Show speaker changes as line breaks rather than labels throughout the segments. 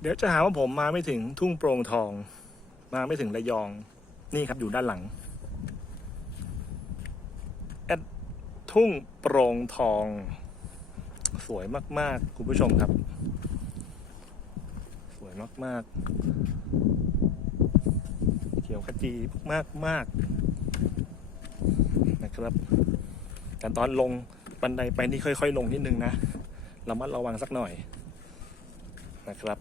เดี๋ยวจะหาว่าผมมาไม่ถึงทุ่งโปร่งทอง มาไม่ถึงระยอง นี่ครับอยู่ด้านหลังแอดทุ่งโปร่งทอง สวยมาก ๆ คุณผู้ชมครับ สวยมาก ๆ เขียวขจีมากๆนะครับแต่ตอนลงบันไดไปนี่ค่อย ๆ ลงนิดนึงนะระมัดระวังสักหน่อยนะครับ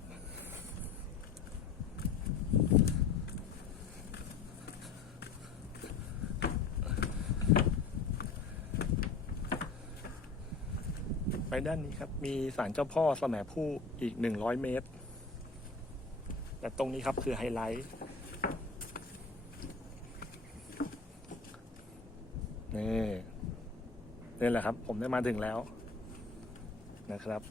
ด้านนี้ครับ มีศาลเจ้าพ่อสมผู้อีกหนึ่งร้อยเมตร แต่ตรงนี้ครับคือไฮไลท์นี่นี่แหละครับ ผมได้มาถึงแล้วนะครับ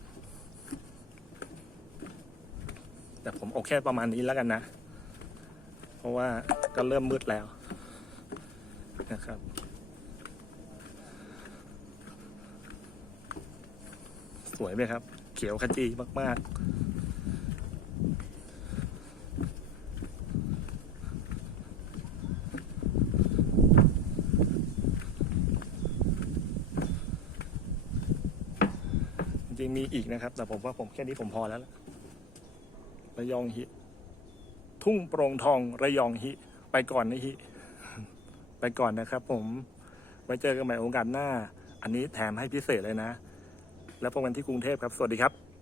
แต่ผมโอเคประมาณนี้แล้วกันนะ เพราะว่าก็เริ่มมืดแล้วนะครับ สวยไหมครับ เขียวขจีมาก ๆ จริงๆมีอีกนะครับ แต่ผมว่าผมแค่นี้ผมพอแล้วละระยองฮิ ทุ่งโปร่งทองระยองฮิ ไปก่อนนะฮิ ไปก่อนนะครับผม ไว้เจอกันใหม่โอกาสหน้า อันนี้แถมให้พิเศษเลยนะ แล้วพบกันที่กรุงเทพครับ สวัสดีครับ